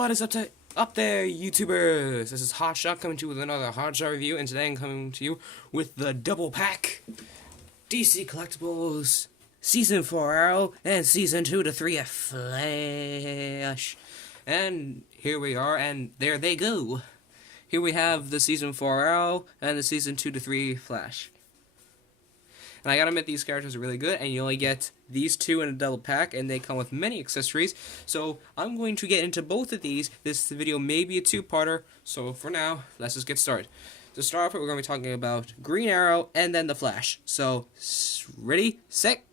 What is up there, YouTubers? This is HotShot coming to you with another HotShot review, and today I'm coming to you with the double pack DC Collectibles Season 4 Arrow and Season 2 to 3 Flash. And here we are, and there they go. Here we have the Season 4 Arrow and the Season 2 to 3 Flash. And I gotta admit, these characters are really good, and you only get these two in a double pack, and they come with many accessories. So I'm going to get into both of these. This video may be a two-parter, so for now, let's just get started. To start off with, we're going to be talking about Green Arrow and then the Flash. So, ready, set,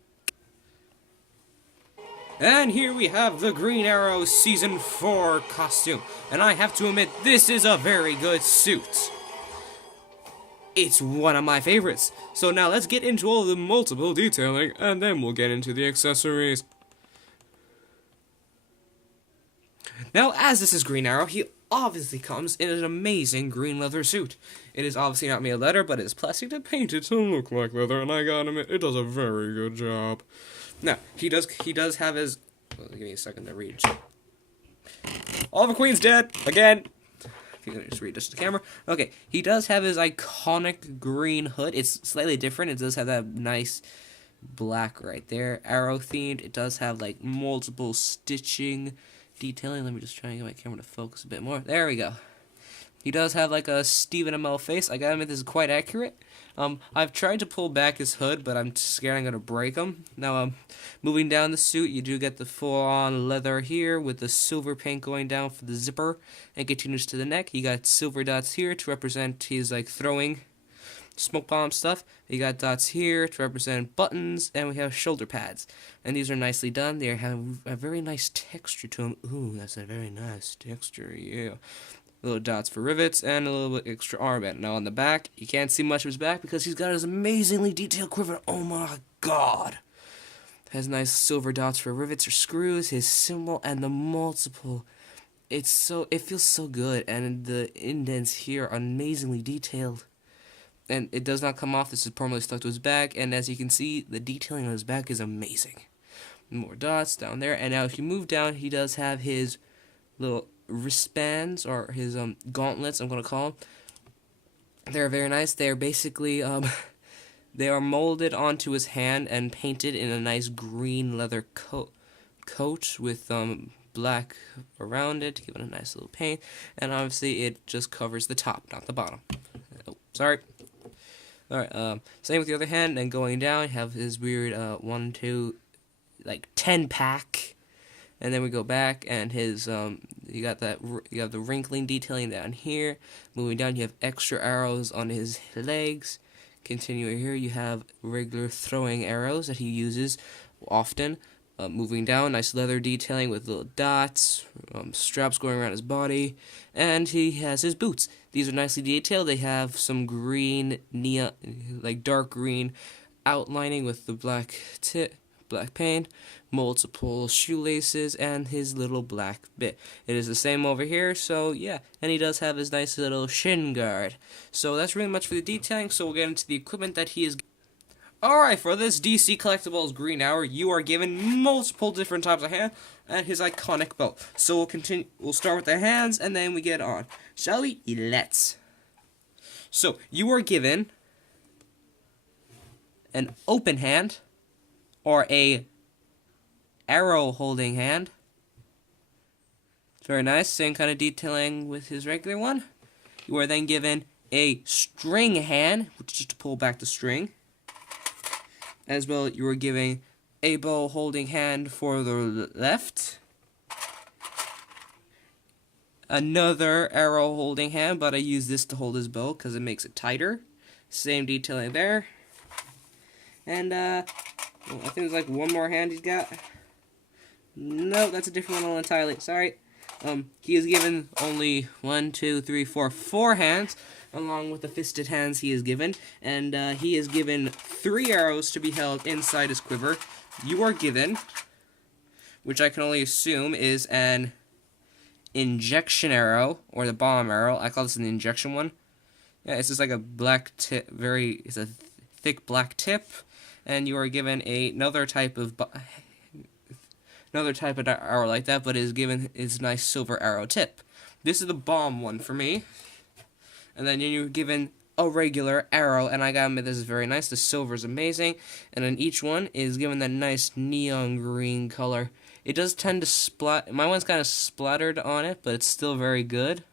and here we have the Green Arrow Season 4 costume. And I have to admit, this is a very good suit. It's one of my favorites. So now let's get into all the multiple detailing, and then we'll get into the accessories. Now, as this is Green Arrow, he obviously comes in an amazing green leather suit. It is obviously not made of leather, but it's plastic to paint it to look like leather, and I gotta admit, it does a very good job. Now, he does have his... Well, give me a second to read. Oliver Queen's dead, again. You can just read this to the camera. Okay, he does have his iconic green hood. It's slightly different. It does have that nice black right there, arrow themed. It does have like multiple stitching detailing. Let me just try and get my camera to focus a bit more. There we go. He does have like a Stephen Amell face. I gotta admit, this is quite accurate. I've tried to pull back his hood, but I'm scared I'm gonna break him. Now, moving down the suit, you do get the full-on leather here with the silver paint going down for the zipper, and continues to the neck. You got silver dots here to represent his like throwing smoke bomb stuff. You got dots here to represent buttons, and we have shoulder pads. And these are nicely done. They have a very nice texture to them. Ooh, that's a very nice texture, yeah. Little dots for rivets, and a little bit extra armband. Now on the back, you can't see much of his back because he's got his amazingly detailed quiver. Oh my god! Has nice silver dots for rivets or screws, his symbol, and the multiple. It feels so good, and the indents here are amazingly detailed. And it does not come off. This is permanently stuck to his back, and as you can see, the detailing on his back is amazing. More dots down there, and now if you move down, he does have his little wristbands, or his gauntlets, I'm gonna call them. They're very nice. They're basically they are molded onto his hand and painted in a nice green leather coat with black around it to give it a nice little paint, and obviously it just covers the top, not the bottom. Oh, sorry. Alright, same with the other hand, and going down, you have his weird 1, 2, like 10 pack. And then we go back, and his you have the wrinkling detailing down here. Moving down, you have extra arrows on his legs. Continuing here, you have regular throwing arrows that he uses often. Moving down, nice leather detailing with little dots, straps going around his body, and he has his boots. These are nicely detailed. They have some green neon, like dark green outlining with the black paint, multiple shoelaces, and his little black bit. It is the same over here, so yeah, and he does have his nice little shin guard. So that's really much for the detailing, so we'll get into the equipment that he is. Alright, for this DC Collectibles Green Hour, you are given multiple different types of hand and his iconic belt. So we'll start with the hands, and then we get on. Shall we? Let's. So, you are given an open hand, or a arrow holding hand. It's very nice, same kind of detailing with his regular one. You are then given a string hand, which is just to pull back the string. As well, you are giving a bow holding hand for the left. Another arrow holding hand, but I use this to hold his bow because it makes it tighter. Same detailing there. And I think there's like one more hand he's got. No, that's a different one entirely. Sorry. He is given only 1, 2, 3, 4 hands, along with the fisted hands he is given. And he is given 3 arrows to be held inside his quiver. You are given, which I can only assume is an injection arrow, or the bomb arrow. I call this an injection one. Yeah, it's just like a black tip, it's a thick black tip. And you are given another type of another type of arrow like that, but it is given its nice silver arrow tip. This is the bomb one for me. And then you're given a regular arrow, and I gotta admit, this is very nice. The silver is amazing, and then each one is given that nice neon green color. It does tend to splat. My one's kind of splattered on it, but it's still very good.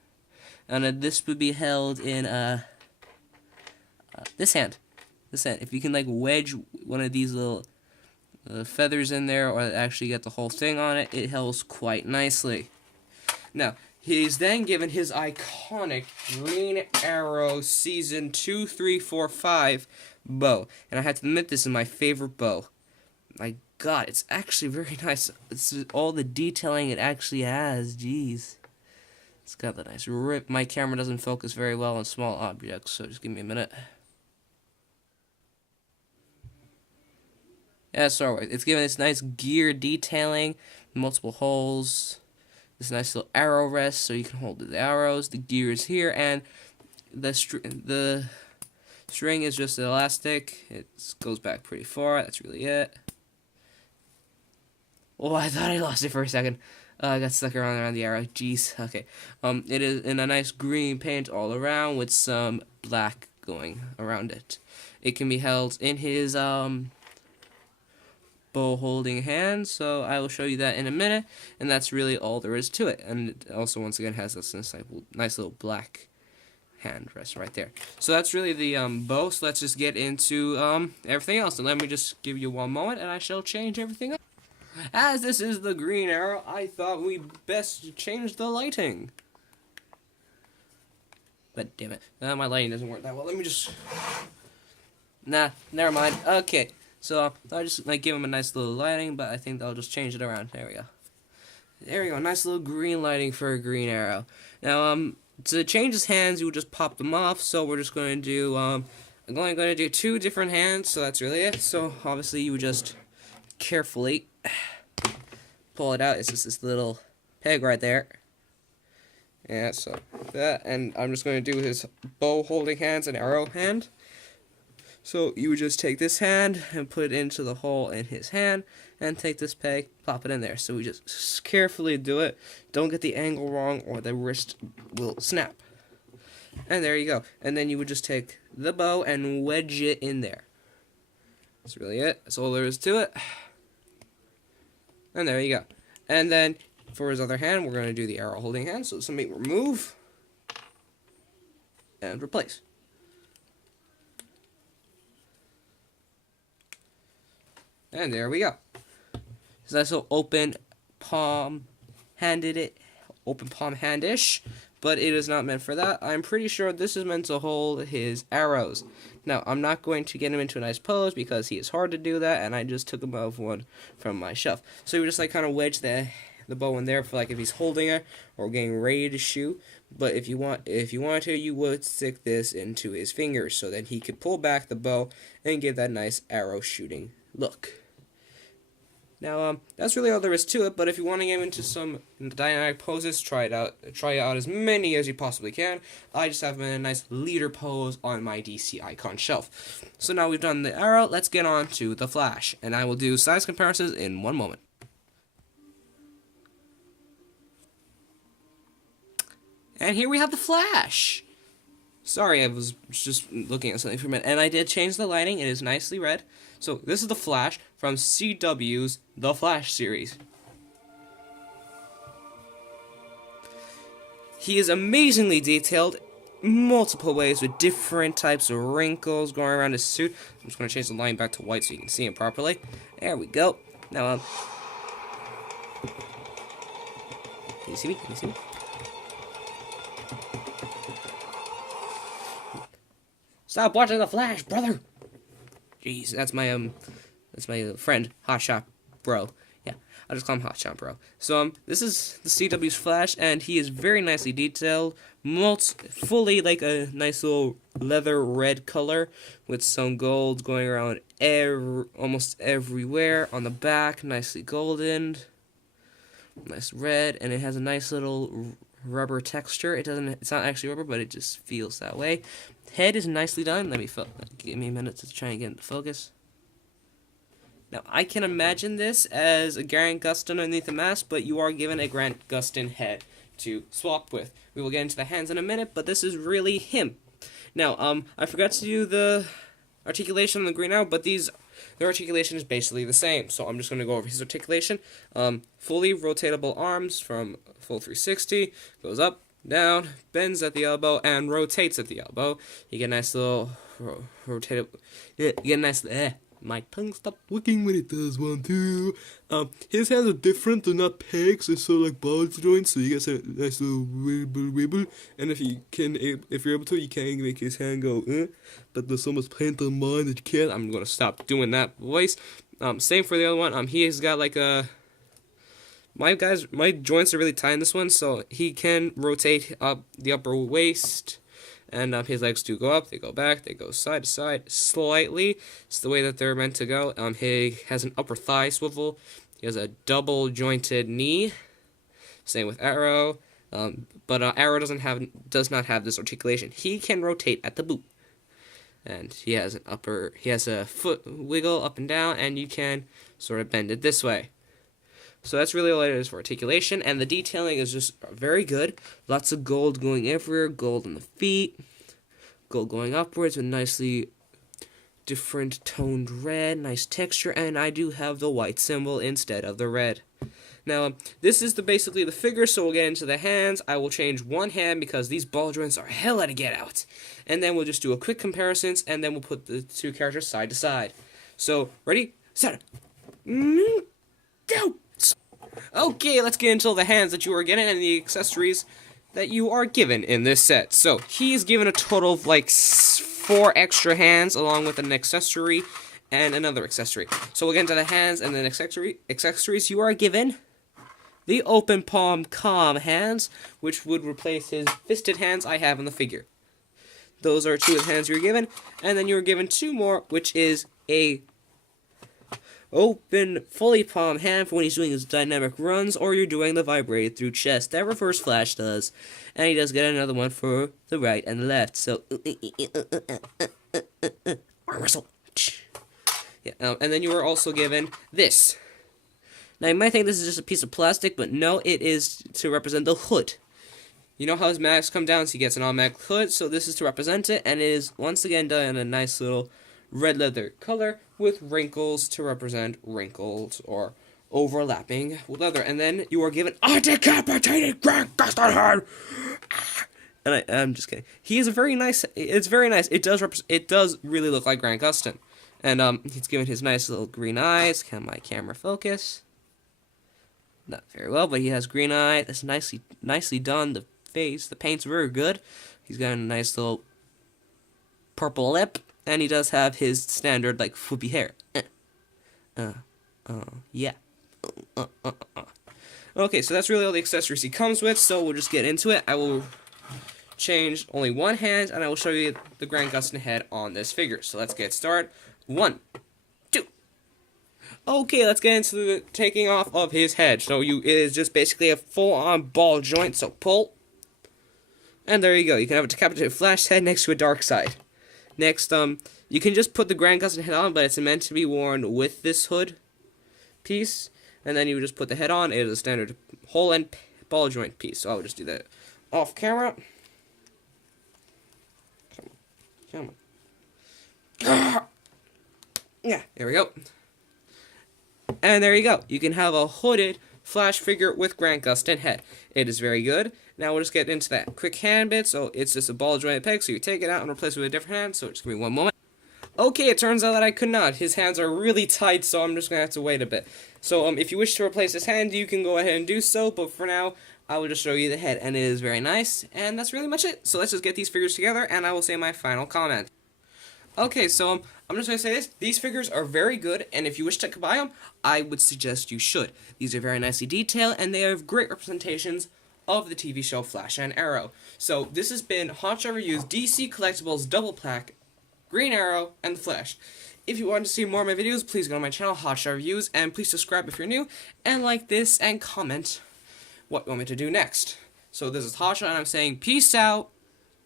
And this would be held in this hand. This hand. If you can like wedge one of these little feathers in there, or actually get the whole thing on it, it holds quite nicely. Now, he's then given his iconic Green Arrow Season 2, 3, 4, 5 bow. And I have to admit, this is my favorite bow. My God, it's actually very nice. It's all the detailing it actually has. Jeez. It's got the nice rip. My camera doesn't focus very well on small objects, so just give me a minute. Yeah, sorry. It's given this nice gear detailing, multiple holes, this nice little arrow rest so you can hold the arrows. The gear is here, and the string is just elastic. It goes back pretty far. That's really it. Oh, I thought I lost it for a second. I got stuck around the arrow. Jeez. Okay. It is in a nice green paint all around with some black going around it. It can be held in his bow holding hand, so I will show you that in a minute, and that's really all there is to it. And it also, once again, has this nice little black hand rest right there. So that's really the bow. So let's just get into everything else, and let me just give you one moment, and I shall change everything up. As this is the Green Arrow, I thought we best change the lighting. But damn it, my lighting doesn't work that well. Let me just... Nah, never mind. Okay, so I just like give him a nice little lighting, but I think I'll just change it around. There we go. There we go, nice little green lighting for a Green Arrow. Now, to change his hands, you would just pop them off. So we're just going to do, I'm only going to do 2 different hands, so that's really it. So obviously you would just carefully pull it out. It's just this little peg right there. Yeah, so that, and I'm just going to do his bow holding hands and arrow hand. So you would just take this hand and put it into the hole in his hand, and take this peg, pop it in there. So we just carefully do it. Don't get the angle wrong, or the wrist will snap. And there you go. And then you would just take the bow and wedge it in there. That's really it. That's all there is to it. And there you go. And then for his other hand, we're going to do the arrow holding hand. So somebody remove and replace. And there we go. So that's so open palm handish, but it is not meant for that. I'm pretty sure this is meant to hold his arrows. Now, I'm not going to get him into a nice pose because he is hard to do that, and I just took him off one from my shelf. So you just like kind of wedge the bow in there for like if he's holding it or getting ready to shoot. But if you want to, you would stick this into his fingers so that he could pull back the bow and give that nice arrow shooting look. Now, that's really all there is to it, but if you want to get into some dynamic poses, try out as many as you possibly can. I just have him in a nice leader pose on my DC icon shelf. So now we've done the arrow, let's get on to the flash, and I will do size comparisons in one moment. And here we have the flash! Sorry, I was just looking at something for a minute. And I did change the lighting. It is nicely red. So this is the Flash from CW's The Flash series. He is amazingly detailed, multiple ways with different types of wrinkles going around his suit. I'm just going to change the lighting back to white so you can see him properly. There we go. Now, can you see me? Can you see me? Stop watching The Flash, brother! Jeez, that's my friend, HotShot Bro. Yeah, I'll just call him HotShot Bro. So, this is the CW's Flash, and he is very nicely detailed, fully like a nice little leather red color, with some gold going around almost everywhere. On the back, nicely golden, nice red, and it has a nice little rubber texture. It's not actually rubber, but it just feels that way. Head is nicely done. Give me a minute to try and get into focus. Now, I can imagine this as a Grant Gustin underneath the mask, but you are given a Grant Gustin head to swap with. We will get into the hands in a minute, but this is really him. Now, I forgot to do the articulation on the Green Arrow, but their articulation is basically the same. So I'm just going to go over his articulation. Fully rotatable arms from full 360, goes up, down, bends at the elbow, and rotates at the elbow. You get a nice little rotatable. You get a nice. My tongue stopped working when it does one too. His hands are different. They're not pegs. They're sort of like ball joints. So you get a nice little wibble. And if you're able to, you can make his hand go. But there's so much paint on mine that you can't. I'm gonna stop doing that voice. Same for the other one. He has got like a. My joints are really tight in this one, so he can rotate up the upper waist. And his legs do go up, they go back, they go side to side slightly. It's the way that they're meant to go. He has an upper thigh swivel. He has a double jointed knee. Same with Arrow. But Arrow does not have this articulation. He can rotate at the boot. And he has a foot wiggle up and down, and you can sort of bend it this way. So that's really all it is for articulation, and the detailing is just very good. Lots of gold going everywhere, gold on the feet, gold going upwards with nicely different toned red, nice texture, and I do have the white symbol instead of the red. Now, this is basically the figure, so we'll get into the hands. I will change one hand because these ball joints are hella to get out. And then we'll just do a quick comparisons, and then we'll put the two characters side to side. So, ready, set, go! Okay, let's get into the hands that you are getting and the accessories that you are given in this set. So, he's given a total of like 4 extra hands along with an accessory and another accessory. So we'll get into the hands and then accessories. You are given the open palm calm hands, which would replace his fisted hands I have in the figure. Those are 2 of the hands you're given, and then you're given 2 more, which is a open, fully palm hand for when he's doing his dynamic runs, or you're doing the vibrated through chest that Reverse Flash does. And he does get another one for the right and the left. So, arm wrestle. Yeah, and then you are also given this. Now, you might think this is just a piece of plastic, but no, it is to represent the hood. You know how his masks come down, so he gets an automatic hood, so this is to represent it, and it is once again done in a nice little red leather color with wrinkles to represent wrinkles or overlapping leather. And then you are given a decapitated Grant Gustin head. And I'm just kidding. He is a very nice. It's very nice. It does really look like Grant Gustin. And he's given his nice little green eyes. Can my camera focus? Not very well, but he has green eyes. That's nicely done. The face, the paint's very good. He's got a nice little purple lip. And he does have his standard, like, floopy hair. Yeah. Okay, so that's really all the accessories he comes with, so we'll just get into it. I will change only one hand, and I will show you the Grant Gustin head on this figure. So let's get started. 1, 2. Okay, let's get into the taking off of his head. So it is just basically a full-on ball joint, so pull. And there you go. You can have a decapitated Flash head next to a dark side. Next, you can just put the Grant Gustin head on, but it's meant to be worn with this hood piece. And then you just put the head on. It is a standard whole and ball joint piece. So I'll just do that off camera. Come on. Yeah, there we go. And there you go. You can have a hooded Flash figure with Grant Gustin head. It is very good. Now we'll just get into that quick hand bit. So it's just a ball jointed peg. So you take it out and replace it with a different hand. So just give me one moment. Okay, it turns out that I could not. His hands are really tight, so I'm just going to have to wait a bit. So if you wish to replace his hand, you can go ahead and do so. But for now, I will just show you the head. And it is very nice. And that's really much it. So let's just get these figures together, and I will say my final comment. Okay, so I'm just going to say this. These figures are very good, and if you wish to buy them, I would suggest you should. These are very nicely detailed, and they have great representations of the TV show Flash and Arrow. So this has been HotShot Reviews DC Collectibles Double Pack, Green Arrow, and the Flash. If you want to see more of my videos, please go to my channel, HotShot Reviews, and please subscribe if you're new, and like this, and comment what you want me to do next. So this is HotShot, and I'm saying peace out,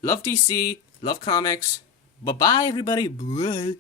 love DC, love comics, bye-bye, everybody, bye.